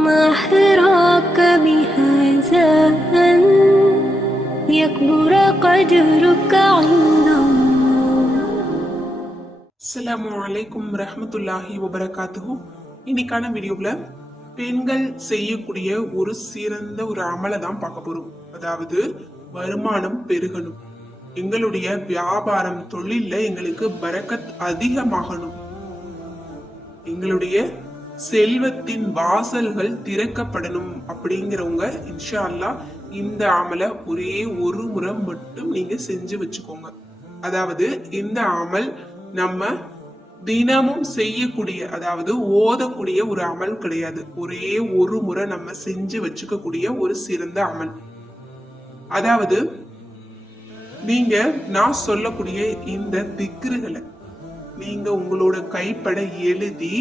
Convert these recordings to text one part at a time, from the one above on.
ما حراك بهذا أن يكبر قدرك عند الله அஸ்ஸலாமு அலைக்கும் ரஹ்மத்துல்லாஹி வபரகாத்துஹு இன்னைக்கான வீடியோவில் பெண்கள் செய்யக்கூடிய ஒரு சிறந்த ஒரு அமலை தான் பார்க்க போறோம் அதாவது வருமானம் பெருகணும் எங்களுடைய வியாபாரம் தொழில்ல எங்களுக்கு பரக்கத் அதிகமாகணும் எங்களுடைய செல்வத்தின் வாசல்கள் திறக்கப்படணும் அப்படிங்கிறவங்க இன்ஷா அல்லாஹ் இந்த அமலை ஒரே ஒரு முறை மட்டும் நீங்க செஞ்சு வச்சுக்கோங்க. அதாவது இந்த அமல் நம்ம தினமும் செய்யக்கூடிய அதாவது ஓதக்கூடிய ஒரு அமல் கிடையாது. ஒரே ஒரு முறை நம்ம செஞ்சு வச்சுக்கக்கூடிய ஒரு சிறந்த அமல். அதாவது நீங்க நான் சொல்லக்கூடிய இந்த திக்ருகளை நீங்க உங்களோட கைப்பட எழுதி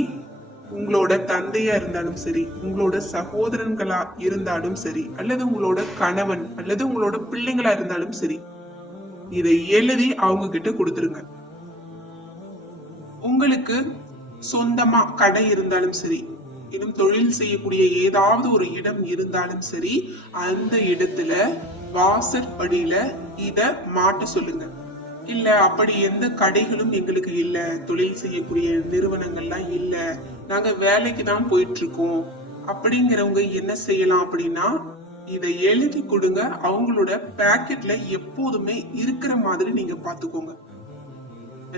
உங்களோட தந்தையா இருந்தாலும் சரி உங்களோட சகோதரன்களா இருந்தாலும் சரி அல்லது உங்களோட கணவன் அல்லது உங்களோட பிள்ளைங்களா இருந்தாலும் சரி இதை எழுதி அவங்க கிட்ட கொடுத்துருங்க. உங்களுக்கு சொந்தமா கடை இருந்தாலும் சரி இன்னும் தொழில் செய்யக்கூடிய ஏதாவது ஒரு இடம் இருந்தாலும் சரி அந்த இடத்துல வாசற்படியில இத மாட்ட சொல்லுங்க. இல்ல அப்படி எந்த கடைகளும் எங்களுக்கு இல்ல தொழில் செய்யக்கூடிய நிறுவனங்கள்லாம் இல்ல நாங்க வேலைக்கு தான் போயிட்டு இருக்கோம் அப்படிங்கிறவங்க என்ன செய்யலாம் அப்படின்னா இதை எழுதி கொடுங்க. அவங்களோட பேக்கெட்ல எப்போதுமே இருக்கிற மாதிரி நீங்க பாத்துக்கோங்க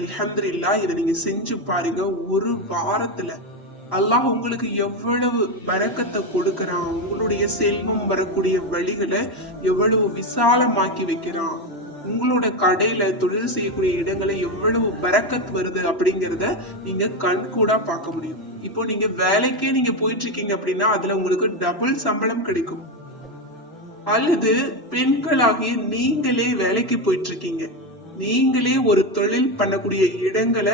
அல்ஹம்துலில்லா இதை நீங்க செஞ்சு பாருங்க. ஒரு வாரத்துல அல்லாஹ் உங்களுக்கு எவ்வளவு வரக்கத்தை கொடுக்கறான் உங்களுடைய செல்வம் வரக்கூடிய வழிகளை எவ்வளவு விசாலமாக்கி வைக்கிறான். உங்களோட கடையில தொழில் செய்யக்கூடிய இடங்களை எவ்வளவு பறக்கத் வருது அப்படிங்கறத நீங்க கண்கூடா பார்க்க முடியும். இப்போ நீங்க வேலைக்கே நீங்க போயிட்டு இருக்கீங்க அப்படின்னா அதுல உங்களுக்கு டபுள் சம்பளம் கிடைக்கும். அல்லது பெண்களாகி நீங்களே வேலைக்கு போயிட்டு இருக்கீங்க நீங்களே ஒரு தொழில் பண்ணக்கூடிய இடங்களை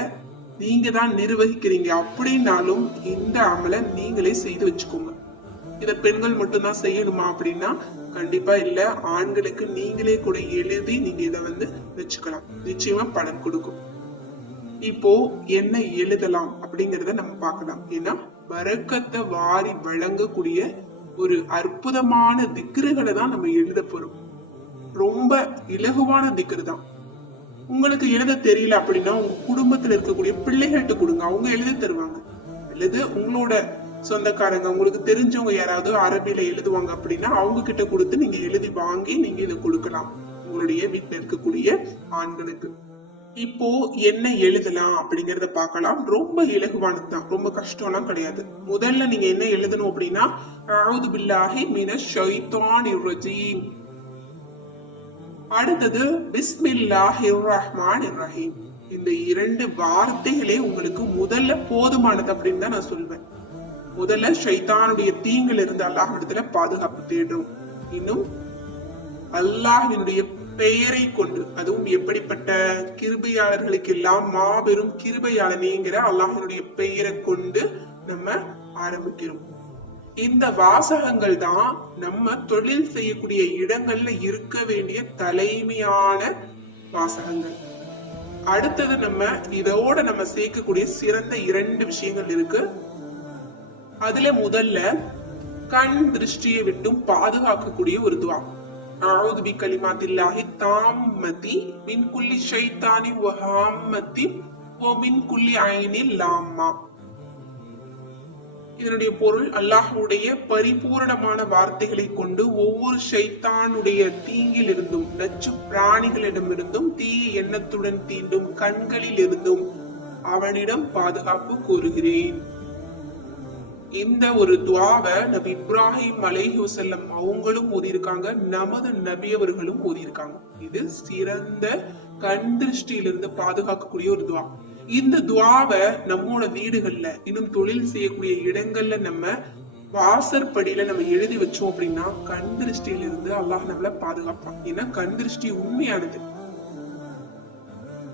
நீங்க தான் நிர்வகிக்கிறீங்க. அப்படின்னாலும் இந்த அமலை நீங்களே செய்து வச்சுக்கோங்க. இதை பெண்கள் மட்டும்தான் செய்யணுமா அப்படின்னா கண்டிப்பா இல்ல. ஆண்களுக்கு நீங்களே கூட எழுதி நீங்க இதை வந்து வச்சுக்கலாம். நிச்சயமா பலன் கொடுக்கும். இப்போ என்ன எழுதலாம் அப்படிங்கறத நம்ம பார்க்கலாம். ஏன்னா வரக்கத்தை வாரி வழங்கக்கூடிய ஒரு அற்புதமான திக்ருகளை தான் நம்ம எழுத போறோம். ரொம்ப இலகுவான திக்ரு தான். உங்களுக்கு எழுத தெரியல அப்படின்னா உங்க குடும்பத்துல இருக்கக்கூடிய பிள்ளைகள்கிட்ட கொடுங்க. அவங்க எழுத தருவாங்க. அல்லது உங்களோட சொந்தக்காரங்க உங்களுக்கு தெரிஞ்சவங்க யாராவது அரபியில எழுதுவாங்க அப்படின்னா அவங்க கிட்ட கொடுத்து நீங்க எழுதி வாங்கி நீங்க இதை கொடுக்கலாம். உங்களுடைய வீட்டுல இருக்கக்கூடிய ஆண்களுக்கு. இப்போ என்ன எழுதலாம் அப்படிங்கறத பார்க்கலாம். ரொம்ப இலகுவானது தான். ரொம்ப கஷ்டம்லாம் கிடையாது. முதல்ல நீங்க என்ன எழுதணும் அப்படின்னா அவுது பில்லாஹி மின ஷைத்தான் ரஜீம். அடுத்தது பிஸ்மில்லாஹி ரஹ்மான் ரஹீம் இந்த இரண்டு வார்த்தைகளே உங்களுக்கு முதல்ல போதுமானது அப்படின்னு தான் நான் சொல்வேன். முதல்ல ஷைத்தானுடைய தீங்கில் இருந்து அல்லாஹிடத்துல பாதுகாப்பு தேடும். இன்னும் அல்லாஹினுடைய பெயரை கொண்டு அதுவும் எப்படிப்பட்ட கிருபையாளர்களுக்கு எல்லாம் மாபெரும் கிருபையாளனேங்கிற அல்லாஹினுடைய பெயரை கொண்டு நம்ம ஆரம்பிக்கிறோம். இந்த வாசகங்கள் தான் நம்ம தொழில் செய்யக்கூடிய இடங்கள்ல இருக்க வேண்டிய தலைமையான வாசகங்கள். அடுத்தது நம்ம இதோட நம்ம சேர்க்கக்கூடிய சிறந்த இரண்டு விஷயங்கள் இருக்கு. அதுல முதல்ல கண் திருஷ்டியை விட்டும் பாதுகாக்கக்கூடிய ஒரு துவா. அவுது பி கலிமாத்தில்லாஹி தாம்மதி மின் குல்லி ஷைத்தானி வஹாம்மதி ஓ மின் குல்லி ஐனி லாம்மா. இதனுடைய பொருள் அல்லாஹுடைய பரிபூரணமான வார்த்தைகளை கொண்டு ஒவ்வொரு ஷைத்தானுடைய தீங்கில் இருந்தும் நச்சு பிராணிகளிடமிருந்தும் தீய எண்ணத்துடன் தீண்டும் கண்களில் இருந்தும் அவனிடம் பாதுகாப்பு கோருகிறேன். இந்த ஒரு துவாவை நபி இப்ராஹிம் அலேஹி வசல்லம் அவங்களும் ஓதியிருக்காங்க நமது நபி அவர்களும் ஓதியிருக்காங்க. இது சிறந்த கண் திருஷ்டியிலிருந்து பாதுகாக்கக்கூடிய ஒரு துவா. இந்த துவாவை நம்மோட வீடுகள்ல இன்னும் தொழில் செய்யக்கூடிய இடங்கள்ல நம்ம வாசற்படியில நம்ம எழுதி வச்சோம் அப்படின்னா கண் திருஷ்டியிலிருந்து அல்லாஹ் நம்மள பாதுகாப்பான். ஏன்னா கண் திருஷ்டி உண்மையானது.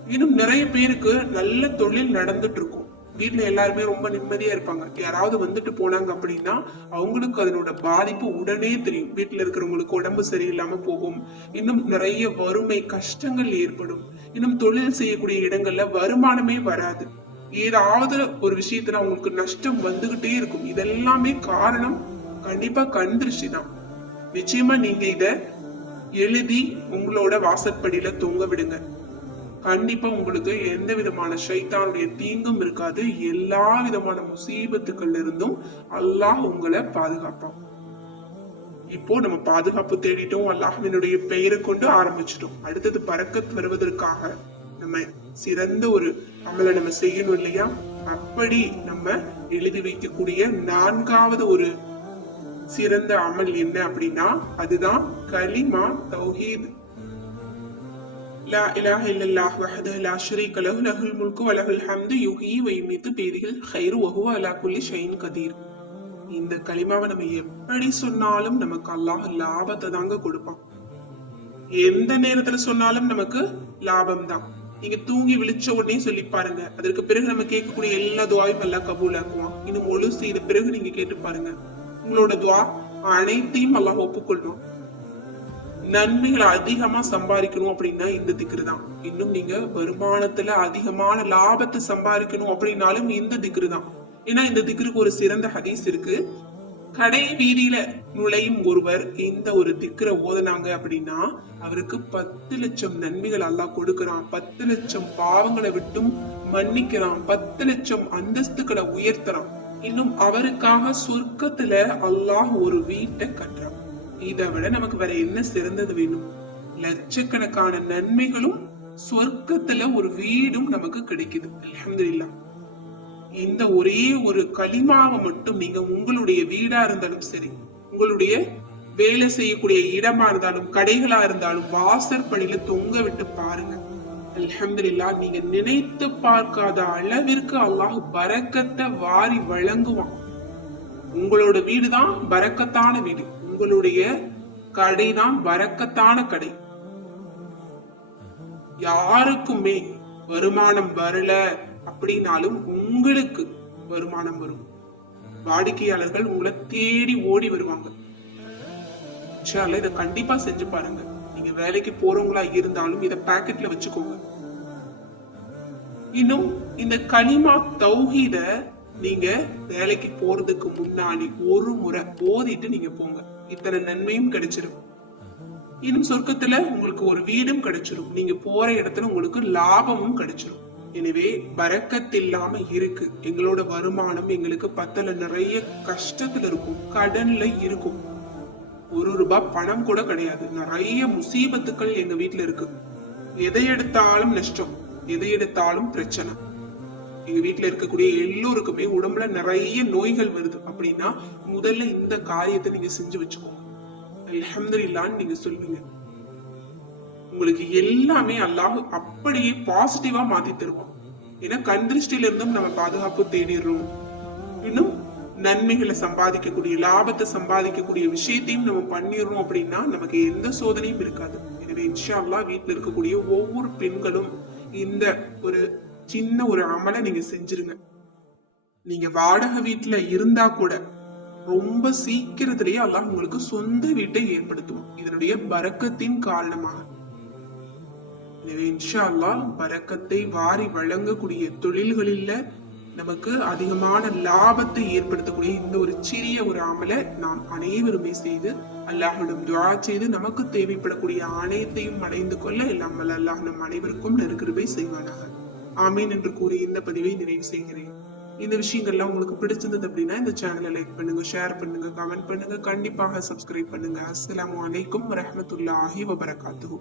இன்னும் நிறைய பேருக்கு நல்ல தொழில் நடந்துட்டு இருக்கும். வீட்டில் எல்லாருமே ரொம்ப நிம்மதியாக இருப்பாங்க. யாராவது வந்துட்டு போனாங்க அப்படின்னா அவங்களுக்கு அதனோட பாதிப்பு உடனே தெரியும். வீட்டில் இருக்கிறவங்களுக்கு உடம்பு சரியில்லாமல் போகும். இன்னும் நிறைய வறுமை கஷ்டங்கள் ஏற்படும். இன்னும் தொழில் செய்யக்கூடிய இடங்கள்ல வருமானமே வராது. ஏதாவது ஒரு விஷயத்துல அவங்களுக்கு நஷ்டம் வந்துகிட்டே இருக்கும். இதெல்லாமே காரணம் கண்டிப்பா கண் திருஷ்டி தான். நிச்சயமா நீங்க இத எழுதி உங்களோட வாசற்படியில தொங்க விடுங்க. கண்டிப்பா உங்களுக்கு எந்த விதமான ஷைத்தானுடைய தீங்கும் இருக்காது. எல்லா விதமான முசீபத்துக்கள்ல இருந்தும் அல்லாஹ் உங்களை பாதுகாப்பான். இப்போ நம்ம பாதுகாப்பு தேடிட்டோம் அல்லாஹினுடைய பெயரை கொண்டு ஆரம்பிச்சிட்டோம். அடுத்தது பறக்கத் வருவதற்காக நம்ம சிறந்த ஒரு அமலை நம்ம செய்யணும் இல்லையா? அப்படி நம்ம எழுதி வைக்கக்கூடிய நான்காவது ஒரு சிறந்த அமல் என்ன அப்படின்னா அதுதான் கலிமா தௌஹீத். லா இலாஹ இல்லல்லாஹ் வஹதஹு லா ஷரீக லஹு லஹுல் முல்கு வலஹுல் ஹம்து யுஹ்யி வைமீத்து பீதிஹில் ஹைரு வஹுவ அலா குல்லி ஷைன் கதீர் இந்த கலிமாவை நம்ம எப்படி சொன்னாலும் நமக்கு அல்லாஹ் லாபத்தை தாங்க கொடுப்பான். எந்த நேரத்துல சொன்னாலும் நமக்கு லாபம் தான் நீங்க தூங்கி விழிச்ச உடனே சொல்லி பாருங்க. அதற்கு பிறகு நம்ம கேட்கக்கூடிய எல்லா துவாயும் எல்லாம் கபூலாக்குவான். இன்னும் ஒழு செய்த பிறகு நீங்க கேட்டு பாருங்க. உங்களோட துவா அனைத்தையும் அல்லாஹ் ஒப்புக்கொள்வான். நன்மைகளை அதிகமா சம்பாதிக்கணும் அப்படின்னா இந்த திக்ரு தான். இன்னும் நீங்க வருமானத்துல அதிகமான லாபத்தை சம்பாதிக்கணும் அப்படின்னாலும் இந்த திக்ரு தான். ஏன்னா இந்த திக்ருக்கு ஒரு சிறந்த ஹதீஸ் இருக்கு. கடை வீதியில நுழையும் ஒருவர் இந்த ஒரு திக்கரை ஓதுனாங்க அப்படின்னா அவருக்கு பத்து லட்சம் நன்மைகள் அல்லாஹ் கொடுக்கறான். பத்து லட்சம் பாவங்களை விட்டும் மன்னிக்கிறான். பத்து லட்சம் அந்தஸ்துக்களை உயர்த்துறான். இன்னும் அவருக்காக சொர்க்கத்துல அல்லாஹ் ஒரு வீட்டை கட்டுறான். இதை விட நமக்கு வேற என்ன சிறந்தது வேணும்? லட்சக்கணக்கான நன்மைகளும் சொர்க்கத்துல ஒரு வீடும் நமக்கு கிடைக்குது. அலமதுல்லா இந்த ஒரே ஒரு களிமாவை மட்டும் நீங்க உங்களுடைய வீடா இருந்தாலும் சரி உங்களுடைய வேலை செய்யக்கூடிய இடமா இருந்தாலும் கடைகளா இருந்தாலும் வாசற்படியில தொங்க விட்டு பாருங்க. அலமதுல்லா நீங்க நினைத்து பார்க்காத அளவிற்கு அல்லாஹ் பரக்கத்தை வாரி வழங்குவான். உங்களோட வீடு தான் வீடு. உங்களுடைய கடை தான் கடை. யாருக்குமே வருமானம் வரல அப்படின்னாலும் உங்களுக்கு வருமானம் வரும். வாடிக்கையாளர்கள் உங்களை தேடி ஓடி வருவாங்க. இன்ஷா இதை கண்டிப்பா செஞ்சு பாருங்க. நீங்க வேலைக்கு போறவங்களா இருந்தாலும் இதை பாக்கெட்ல வச்சுக்கோங்க. இன்னும் இந்த களிமா தௌஹீத நீங்க வேலைக்கு போறதுக்கு முன்னாடி ஒரு முறை ஓதிட்டு நீங்க போங்க. இத்தனை நன்மையும் கிடைச்சிரும். இன்னும் சொர்க்கத்துல உங்களுக்கு ஒரு வீடும் கிடைச்சிரும். நீங்க போற இடத்துல உங்களுக்கு லாபமும் கிடைச்சிரும். எனவே பறக்கத் இல்லாம இருக்கு. எங்களோட வருமானம் எங்களுக்கு பத்தல. நிறைய கஷ்டத்துல இருக்கும். கடன்ல இருக்கும். ஒரு ரூபாய் பணம் கூட கிடையாது. நிறைய முசீபத்துக்கள் எங்க வீட்டுல இருக்கு. எதை எடுத்தாலும் நஷ்டம். எதை எடுத்தாலும் பிரச்சனை. எங்க வீட்டுல இருக்கக்கூடிய எல்லோருக்குமே உடம்புல நிறைய நோய்கள் வருது. அப்படின்னா முதல்ல இந்த காரியத்தை நீங்க செஞ்சு வச்சுக்கோங்க. அலமதுல்லான்னு நீங்க சொல்லுங்க. உங்களுக்கு எல்லாமே அல்லாஹ் அப்படியே பாசிட்டிவா மாத்தி தருவான். ஏன்னா கண் திருஷ்டியில இருந்தும் நம்ம பாதுகாப்பு தேடிடுறோம். இன்னும் நன்மைகளை சம்பாதிக்கக்கூடிய லாபத்தை சம்பாதிக்கக்கூடிய விஷயத்தையும் நம்ம பண்ணிடுறோம் அப்படின்னா நமக்கு எந்த சோதனையும் இருக்காது. எனவே இன்ஷா அல்லா வீட்டில் இருக்கக்கூடிய ஒவ்வொரு பெண்களும் இந்த ஒரு சின்ன ஒரு அமலை நீங்க செஞ்சிருங்க. நீங்க வாடகை வீட்டுல இருந்தா கூட ரொம்ப சீக்கிரத்திலேயே அல்லாஹ் உங்களுக்கு சொந்த வீட்டை ஏற்படுத்துவோம் இதனுடைய பரக்கத்தின் காரணமாக. எனவே இன்ஷா அல்லாஹ் பறக்கத்தை வாரி வழங்கக்கூடிய தொழில்களில் நமக்கு அதிகமான லாபத்தை ஏற்படுத்தக்கூடிய இந்த ஒரு சிறிய ஒரு அமலை நாம் அனைவருமே செய்து அல்லாஹிடம் துவா செய்து நமக்கு தேவைப்படக்கூடிய அனைத்தையும் அடைந்து கொள்ள எல்லாம் அல்லாஹ் நம் அனைவருக்கும் நெருக்கிருபை செய்வானாக. ஆமீன் என்று கூறி இந்த பதிவை நிறைவு செய்கிறேன். இந்த விஷயங்கள்லாம் உங்களுக்கு பிடிச்சிருந்தது அப்படின்னா இந்த சேனலை லைக் பண்ணுங்க ஷேர் பண்ணுங்க கமெண்ட் பண்ணுங்க. கண்டிப்பாக சப்ஸ்கிரைப் பண்ணுங்க. அஸ்லாம் அலைக்கும் வரஹ்மத்துல்லாஹி வபரகாத்து